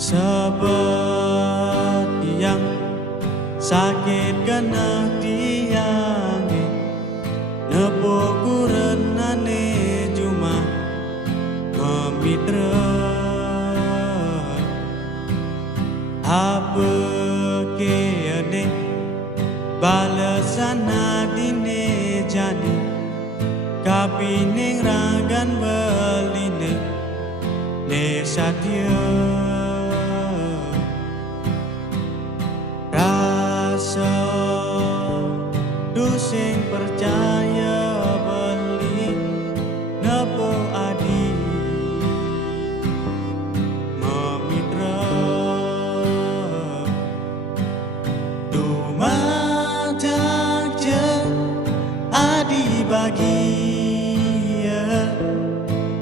Seperti yang sakit kena tiange nepuk kurenane cuma memitra apa keane balasan adine jani kapining ragan beline ne satya rasa dusing percaya beli nepo adi memitra dumajak je adi bagi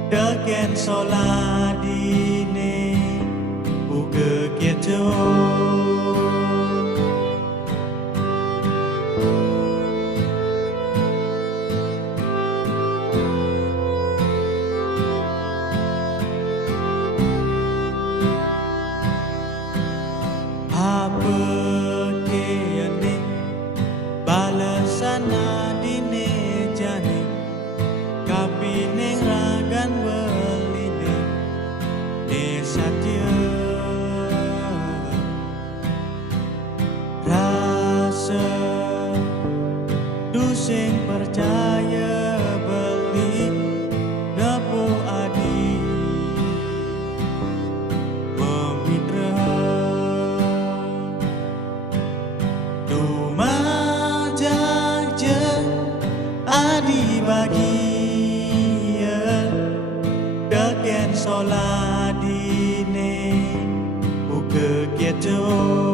deken soladine uga keto apa keane balasan adine jane kapining ragan beline ne satya rasa dusing percaya beli nepo adi memitra dumajak je adi bagi deken soladine uga keto